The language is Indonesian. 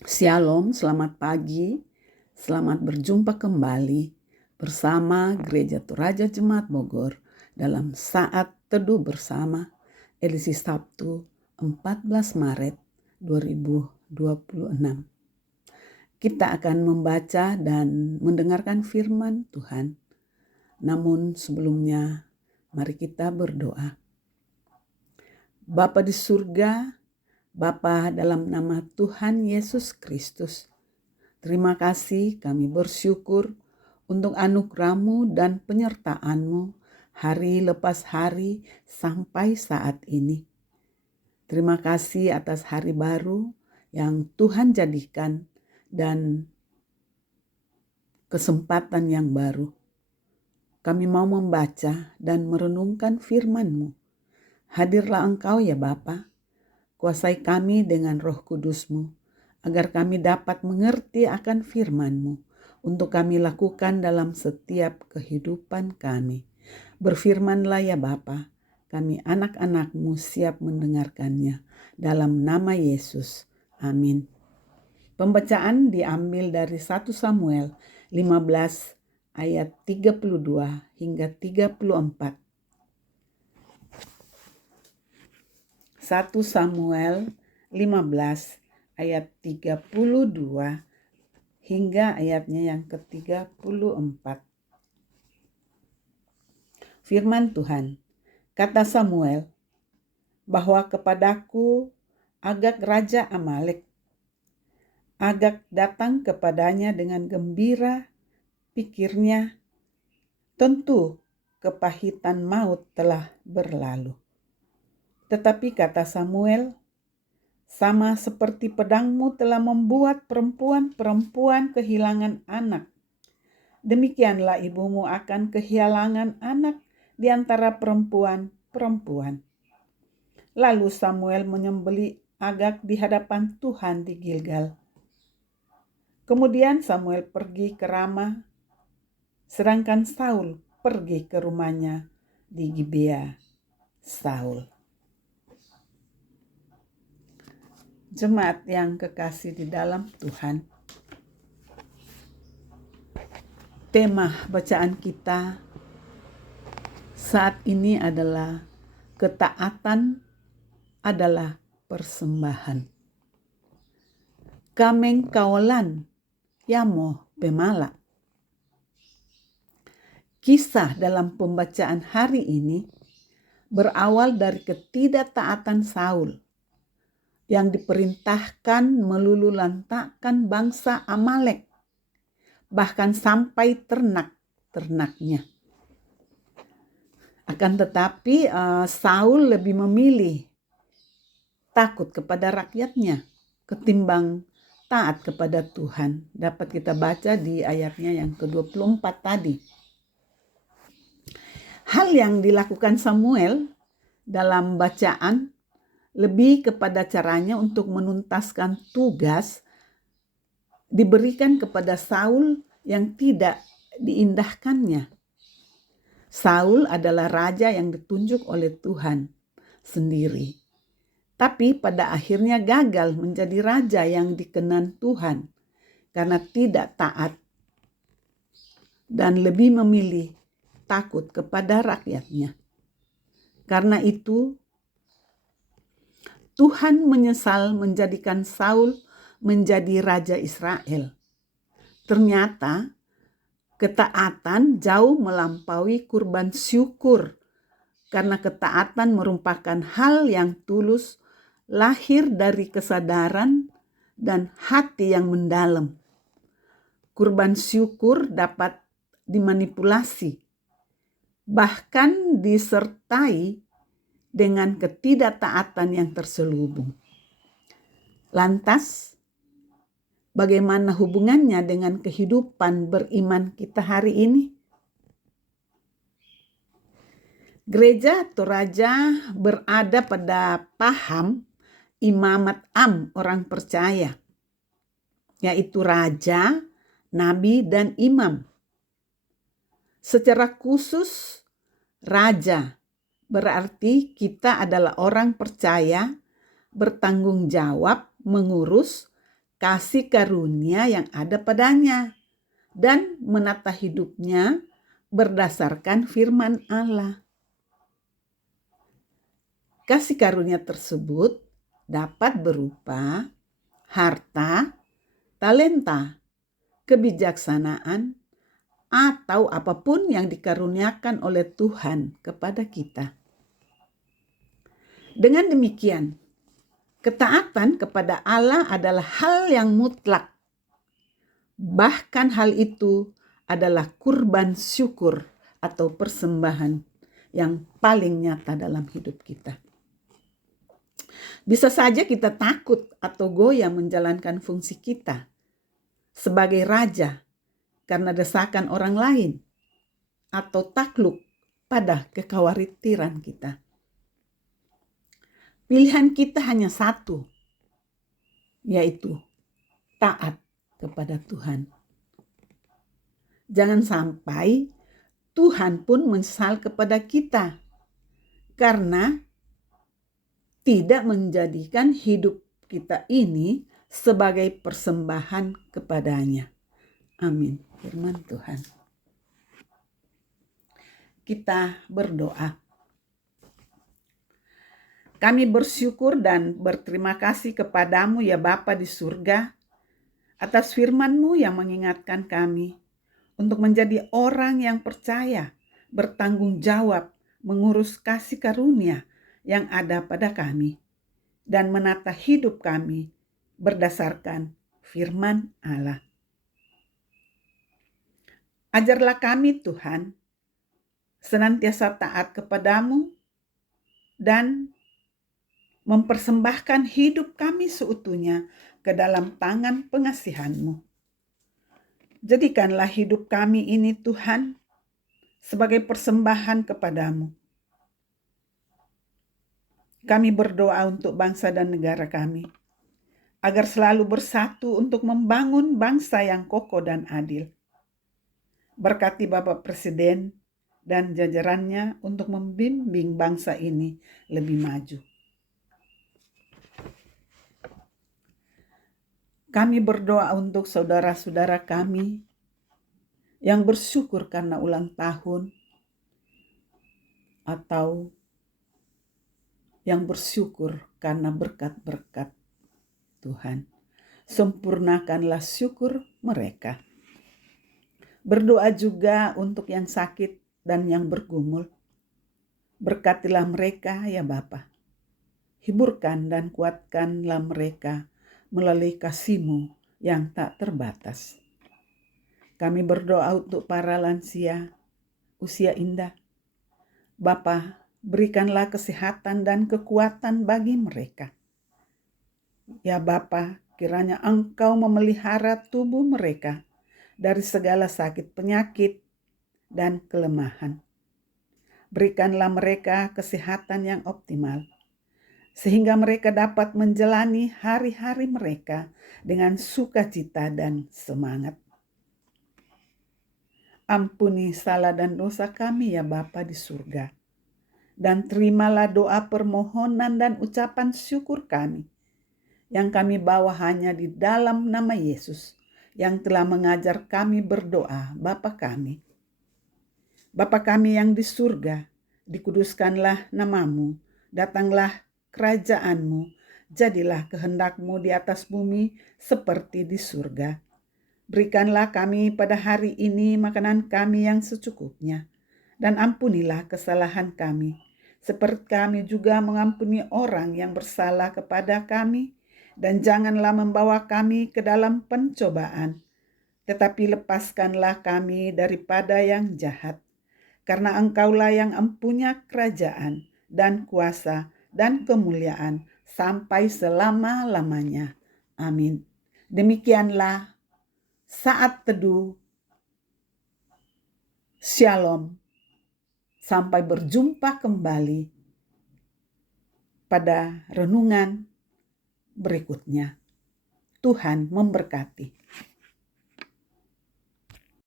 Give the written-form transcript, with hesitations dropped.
Shalom, selamat pagi, selamat berjumpa kembali bersama Gereja Toraja Jemaat Bogor dalam saat teduh bersama edisi Sabtu 14 Maret 2026. Kita akan membaca dan mendengarkan firman Tuhan. Namun sebelumnya, mari kita berdoa. Bapa di surga, Bapa dalam nama Tuhan Yesus Kristus, terima kasih, kami bersyukur untuk anugerah-Mu dan penyertaan-Mu hari lepas hari sampai saat ini. Terima kasih atas hari baru yang Tuhan jadikan dan kesempatan yang baru. Kami mau membaca dan merenungkan firman-Mu. Hadirlah Engkau ya Bapa, kuasai kami dengan Roh Kudus-Mu, agar kami dapat mengerti akan firman-Mu, untuk kami lakukan dalam setiap kehidupan kami. Berfirmanlah ya Bapa, kami anak-anak-Mu siap mendengarkannya. Dalam nama Yesus, amin. Pembacaan diambil dari 1 Samuel 15 ayat 32 hingga 34. 1 Samuel 15 ayat 32 hingga ayatnya yang ke-34. Firman Tuhan, kata Samuel, bahwa kepadaku Agag raja Amalek. Agag datang kepadanya dengan gembira, pikirnya, tentu kepahitan maut telah berlalu. Tetapi kata Samuel, sama seperti pedangmu telah membuat perempuan-perempuan kehilangan anak, demikianlah ibumu akan kehilangan anak di antara perempuan-perempuan. Lalu Samuel menyembelih Agag di hadapan Tuhan di Gilgal. Kemudian Samuel pergi ke Rama, sedangkan Saul pergi ke rumahnya di Gibea Saul. Jemaat yang kekasih di dalam Tuhan, tema bacaan kita saat ini adalah ketaatan adalah persembahan. Kameng kaolan yamo bemala. Kisah dalam pembacaan hari ini berawal dari ketidaktaatan Saul yang diperintahkan melululantakkan bangsa Amalek, bahkan sampai ternak-ternaknya. Akan tetapi Saul lebih memilih takut kepada rakyatnya ketimbang taat kepada Tuhan. Dapat kita baca di ayatnya yang ke-24 tadi. Hal yang dilakukan Samuel dalam bacaan lebih kepada caranya untuk menuntaskan tugas diberikan kepada Saul yang tidak diindahkannya. Saul adalah raja yang ditunjuk oleh Tuhan sendiri, tapi pada akhirnya gagal menjadi raja yang dikenan Tuhan karena tidak taat dan lebih memilih takut kepada rakyatnya. Karena itu Tuhan menyesal menjadikan Saul menjadi raja Israel. Ternyata ketaatan jauh melampaui kurban syukur, karena ketaatan merupakan hal yang tulus, lahir dari kesadaran dan hati yang mendalam. Kurban syukur dapat dimanipulasi, bahkan disertai dengan ketidaktaatan yang terselubung. Lantas, bagaimana hubungannya dengan kehidupan beriman kita hari ini? Gereja Toraja berada pada paham imamat orang percaya, yaitu raja, nabi, dan imam. Secara khusus, raja berarti kita adalah orang percaya bertanggung jawab mengurus kasih karunia yang ada padanya dan menata hidupnya berdasarkan firman Allah. Kasih karunia tersebut dapat berupa harta, talenta, kebijaksanaan, atau apapun yang dikaruniakan oleh Tuhan kepada kita. Dengan demikian, ketaatan kepada Allah adalah hal yang mutlak. Bahkan hal itu adalah kurban syukur atau persembahan yang paling nyata dalam hidup kita. Bisa saja kita takut atau goyah menjalankan fungsi kita sebagai raja karena desakan orang lain atau takluk pada kekhawatiran kita. Pilihan kita hanya satu, yaitu taat kepada Tuhan. Jangan sampai Tuhan pun menyesal kepada kita karena tidak menjadikan hidup kita ini sebagai persembahan kepadanya. Amin. Firman Tuhan. Kita berdoa. Kami bersyukur dan berterima kasih kepadamu ya Bapa di surga atas firman-Mu yang mengingatkan kami untuk menjadi orang yang percaya, bertanggung jawab, mengurus kasih karunia yang ada pada kami dan menata hidup kami berdasarkan firman Allah. Ajarlah kami Tuhan senantiasa taat kepadamu dan mempersembahkan hidup kami seutuhnya ke dalam tangan pengasihan-Mu. Jadikanlah hidup kami ini Tuhan sebagai persembahan kepadamu. Kami berdoa untuk bangsa dan negara kami, agar selalu bersatu untuk membangun bangsa yang kokoh dan adil. Berkati Bapak Presiden dan jajarannya untuk membimbing bangsa ini lebih maju. Kami berdoa untuk saudara-saudara kami yang bersyukur karena ulang tahun atau yang bersyukur karena berkat-berkat Tuhan. Sempurnakanlah syukur mereka. Berdoa juga untuk yang sakit dan yang bergumul. Berkatilah mereka ya Bapa. Hiburkan dan kuatkanlah mereka melalui kasih-Mu yang tak terbatas. Kami berdoa untuk para lansia usia indah. Bapa, berikanlah kesehatan dan kekuatan bagi mereka. Ya Bapa, kiranya Engkau memelihara tubuh mereka dari segala sakit penyakit dan kelemahan. Berikanlah mereka kesehatan yang optimal, sehingga mereka dapat menjalani hari-hari mereka dengan sukacita dan semangat. Ampuni salah dan dosa kami ya Bapa di surga, dan terimalah doa permohonan dan ucapan syukur kami, yang kami bawa hanya di dalam nama Yesus, yang telah mengajar kami berdoa, Bapa kami. Bapa kami yang di surga, dikuduskanlah nama-Mu, datanglah kerajaan-Mu, jadilah kehendak-Mu di atas bumi seperti di surga. Berikanlah kami pada hari ini makanan kami yang secukupnya, dan ampunilah kesalahan kami, seperti kami juga mengampuni orang yang bersalah kepada kami, dan janganlah membawa kami ke dalam pencobaan, tetapi lepaskanlah kami daripada yang jahat. Karena Engkaulah yang empunya kerajaan dan kuasa dan kemuliaan sampai selama-lamanya. Amin. Demikianlah saat teduh. Shalom. Sampai berjumpa kembali pada renungan berikutnya. Tuhan memberkati.